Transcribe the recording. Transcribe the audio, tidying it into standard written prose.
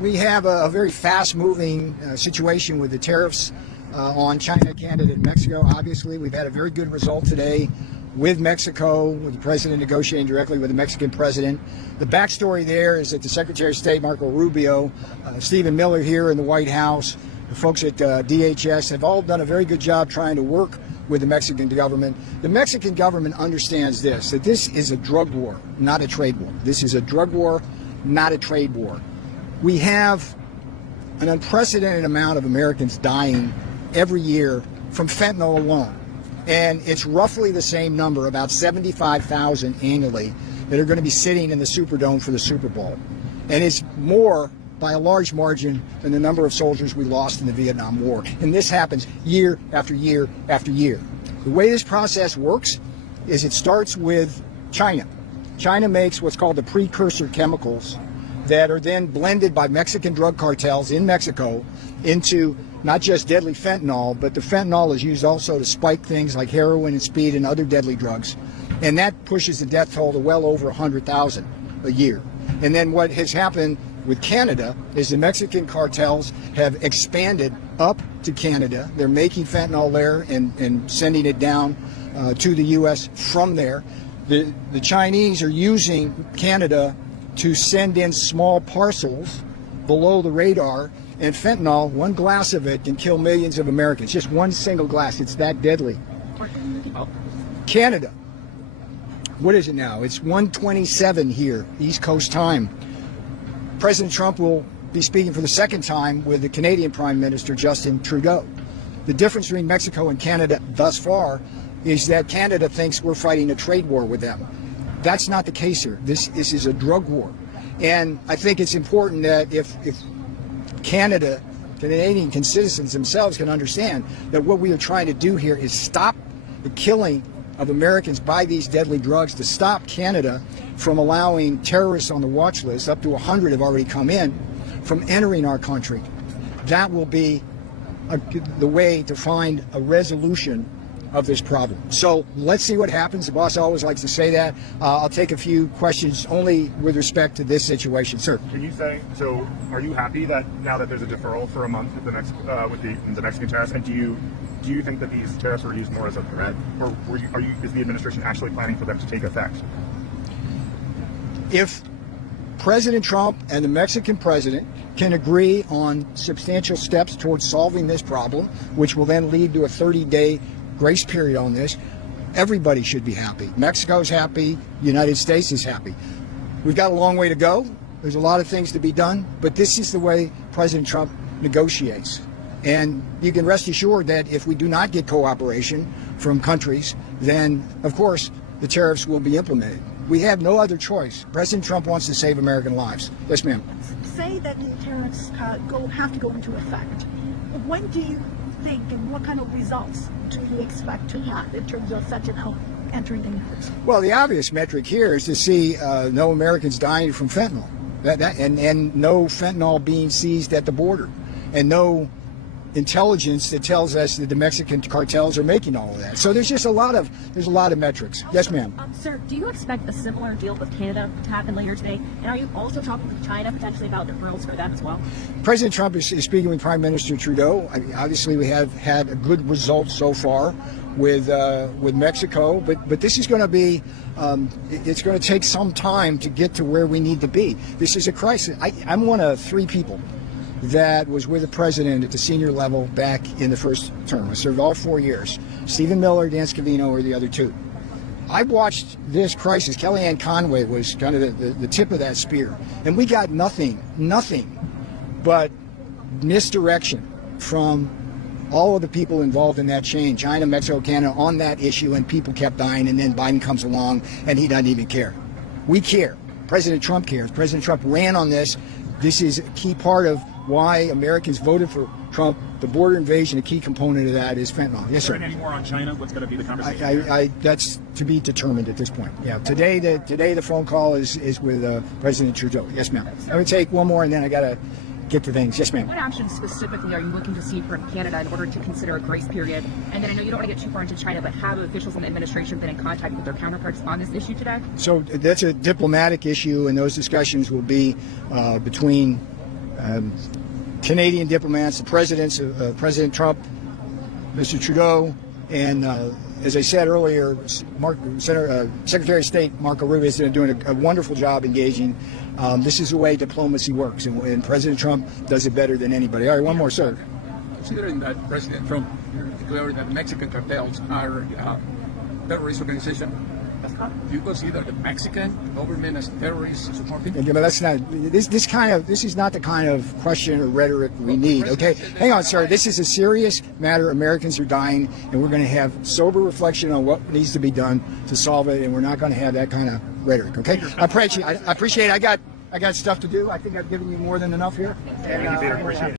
we have a very fast-moving situation with the tariffs on China, Canada, and Mexico. Obviously, we've had a very good result today with Mexico, with the president negotiating directly with the Mexican president. The backstory there is that the Secretary of State, Marco Rubio, Stephen Miller here in the White House, the folks at DHS have all done a very good job trying to work with the Mexican government. The Mexican government understands this, that this is a drug war, not a trade war. This is a drug war, not a trade war. We have an unprecedented amount of Americans dying every year from fentanyl alone. And it's roughly the same number, about 75,000 annually, that are going to be sitting in the Superdome for the Super Bowl. And it's more, by a large margin, than the number of soldiers we lost in the Vietnam War. And this happens year after year after year. The way this process works is it starts with China. China makes what's called the precursor chemicals that are then blended by Mexican drug cartels in Mexico into not just deadly fentanyl, but the fentanyl is used also to spike things like heroin and speed and other deadly drugs. And that pushes the death toll to well over 100,000 a year. And then what has happened with Canada is the Mexican cartels have expanded up to Canada. They're making fentanyl there and sending it down to the U.S. from there. The Chinese are using Canada to send in small parcels below the radar. And fentanyl, one glass of it can kill millions of Americans. Just one single glass. It's that deadly. Canada, what is it now? It's 1:27 here, East Coast time. President Trump will be speaking for the second time with the Canadian Prime Minister, Justin Trudeau. The difference between Mexico and Canada thus far is that Canada thinks we're fighting a trade war with them. That's not the case here. This is a drug war. And I think it's important that if Canadian citizens themselves can understand that what we are trying to do here is stop the killing of Americans by these deadly drugs, to stop Canada from allowing terrorists on the watch list, up to 100 have already come in, from entering our country. That will be the way to find a resolution of this problem. So let's see what happens. The boss always likes to say that. I'll take a few questions only with respect to this situation. Sir. Can you say, so are you happy that now that there's a deferral for a month with the Mexican tariffs, and do you think that these tariffs were used more as a threat, or is the administration actually planning for them to take effect? If President Trump and the Mexican president can agree on substantial steps towards solving this problem, which will then lead to a 30-day grace period on this, everybody should be happy. Mexico's happy, the United States is happy. We've got a long way to go. There's a lot of things to be done, but this is the way President Trump negotiates. And you can rest assured that if we do not get cooperation from countries, then of course the tariffs will be implemented. We have no other choice. President Trump wants to save American lives. Yes, ma'am. Say that the tariffs have to go into effect. When do you think, and what kind of results do you expect to have in terms of fentanyl entering the U.S.? Well, the obvious metric here is to see no Americans dying from fentanyl, and no fentanyl being seized at the border, and no intelligence that tells us that the Mexican cartels are making all of that. So there's just a lot of metrics. Yes, ma'am. Sir, do you expect a similar deal with Canada to happen later today? And are you also talking with China potentially about deferrals for that as well? President Trump is speaking with Prime Minister Trudeau. Obviously, we have had a good result so far with Mexico, but this is going to be it's going to take some time to get to where we need to be. This is a crisis. I'm one of 3 people that was with the president at the senior level back in the first term. I served all 4 years. Stephen Miller, Dan Scavino were the other 2. I watched this crisis. Kellyanne Conway was kind of the tip of that spear. And we got nothing but misdirection from all of the people involved in that chain, China, Mexico, Canada, on that issue, and people kept dying, and then Biden comes along and he doesn't even care. We care. President Trump cares. President Trump ran on this. This is a key part of why Americans voted for Trump. The border invasion, a key component of that is fentanyl. Yes, sir. Any more on China? What's going to be the conversation? That's to be determined at this point. Yeah. Today the phone call is with President Trudeau. Yes, ma'am. I'm going to take one more, and then I got to get to things. Yes, ma'am. What actions specifically are you looking to see from Canada in order to consider a grace period? And then I know you don't want to get too far into China, but have officials in the administration been in contact with their counterparts on this issue today? So that's a diplomatic issue, and those discussions will be between Canadian diplomats, the presidents, President Trump, Mr. Trudeau, and as I said earlier, Secretary of State Marco Rubio is doing a wonderful job engaging. This is the way diplomacy works, and President Trump does it better than anybody. All right, one more, sir. Considering that President Trump declared that Mexican cartels are a terrorist organization, do you consider the Mexican government as terrorist supporting? Yeah, but that's not this is not the kind of question or rhetoric we need. Okay, hang on, sir. This is a serious matter. Americans are dying, and we're going to have sober reflection on what needs to be done to solve it, and we're not going to have that kind of rhetoric. Okay, I appreciate it. I got stuff to do. I think I've given you more than enough here. Thank you, Peter. Appreciate it.